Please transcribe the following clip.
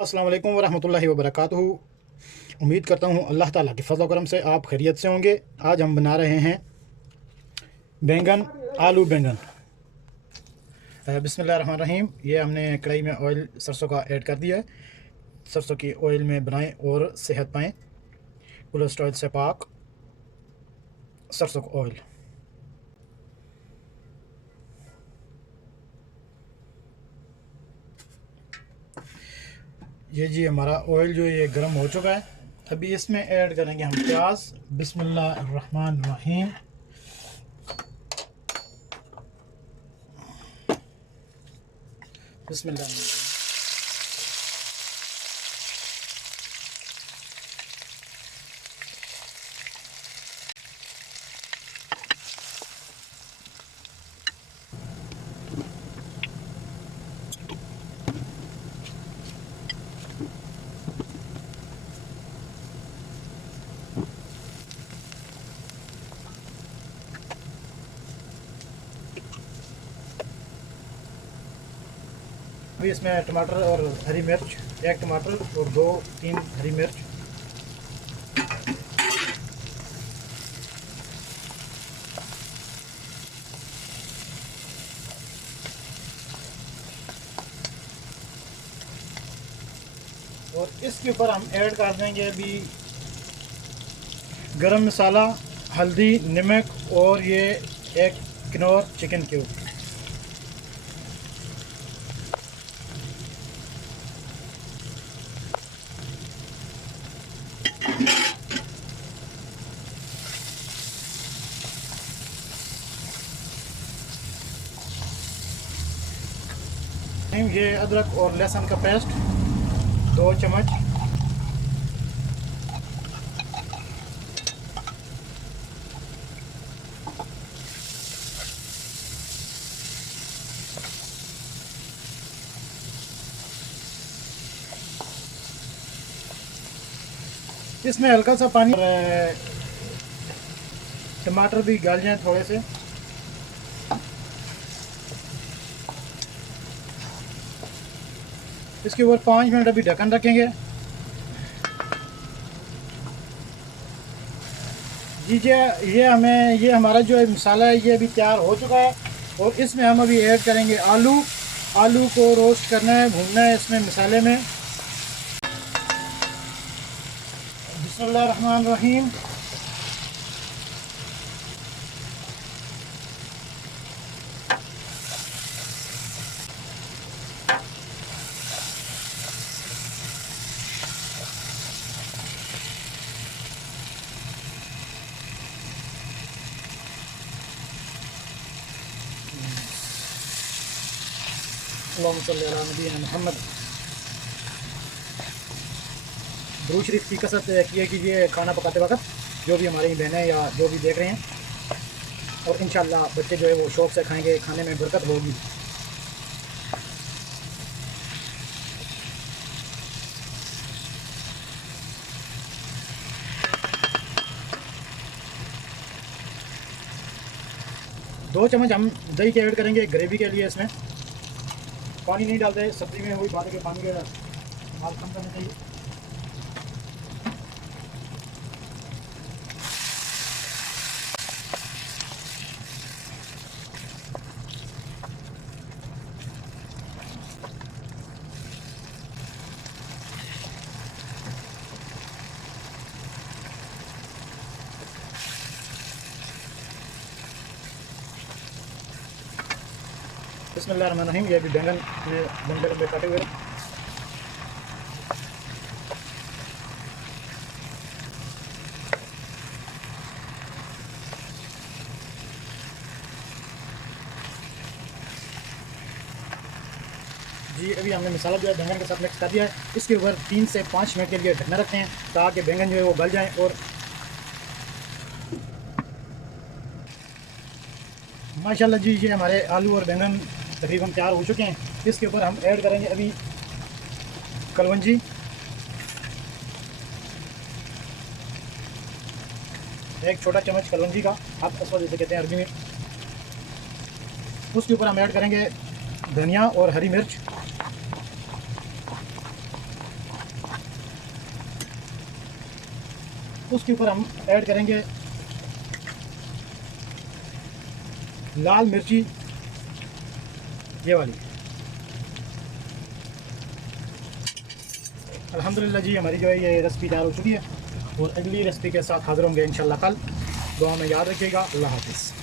अस्सलाम वालेकुम वरहमतुल्लाहि वबरकातुहू। उम्मीद करता हूँ अल्लाह ताला के फज़ल व करम से आप खैरियत से होंगे। आज हम बना रहे हैं बैंगन, आलू बैंगन। बिस्मिल्लाहिर्रहमानिर्रहीम। ये हमने कढ़ाई में ऑयल सरसों का ऐड कर दिया है। सरसों की ऑयल में बनाएं और सेहत पाएँ। कोलेस्ट्रॉल से पाक सरसों का ऑयल। ये जी हमारा ऑयल जो ये गर्म हो चुका है। अभी इसमें ऐड करेंगे हम प्याज। बिस्मिल्लाहिर्रहमानिर्रहीम। बिस्मिल्लाह। अभी इसमें टमाटर और हरी मिर्च, एक टमाटर और 2-3 हरी मिर्च। और इसके ऊपर हम ऐड कर देंगे अभी गरम मसाला, हल्दी, नमक और ये एक किनोर चिकन क्यूब। ये अदरक और लहसुन का पेस्ट 2 चम्मच। इसमें हल्का सा पानी और टमाटर भी गल जाएं थोड़े से। इसके ऊपर 5 मिनट अभी ढक्कन रखेंगे। जी जी, ये हमारा जो मसाला है ये अभी तैयार हो चुका है। और इसमें हम अभी ऐड करेंगे आलू। आलू को रोस्ट करना है, भूनना है इसमें मसाले में। बिस्मिल्लाहिर्रहमानिर्रहीम। अल्लाहुम्मा सल्ली अला नबीना मुहम्मद। दुरूद शरीफ की कसरत किया कीजिए खाना पकाते वक्त, जो भी हमारी बहनें या जो भी देख रहे हैं। और इंशाअल्लाह बच्चे जो है वो शौक़ से खाएंगे, खाने में बरकत होगी। दो चम्मच हम दही के ऐड करेंगे ग्रेवी के लिए। इसमें पानी नहीं डालते, सब्ज़ी में वही बात है कि पानी का माल कम करना चाहिए। बिस्मिल्लाहिर्रहमानिर्रहीम। ये भी बैंगन में लंबे लंबे काटे हुए। जी अभी हमने मसाला जो है बैंगन के साथ मिक्स कर दिया है। इसके ऊपर 3 से 5 मिनट के लिए ढकना रखते हैं ताकि बैंगन जो है वो गल जाए। और माशाल्लाह जी, ये हमारे आलू और बैंगन तकरीबन तैयार हो चुके हैं। इसके ऊपर हम ऐड करेंगे अभी कलवंजी। एक छोटा चम्मच कलवंजी का, आप असवा जैसे कहते हैं अरबी में। उसके ऊपर हम ऐड करेंगे धनिया और हरी मिर्च। उसके ऊपर हम ऐड करेंगे लाल मिर्ची, ये वाली। अल्हम्दुलिल्लाह जी, हमारी जो है ये रेसिपी तैयार हो चुकी है और अगली रेसिपी के साथ हाज़िर होंगे इंशाल्लाह कल। दुआ में याद रखिएगा। अल्लाह हाफ़िज़।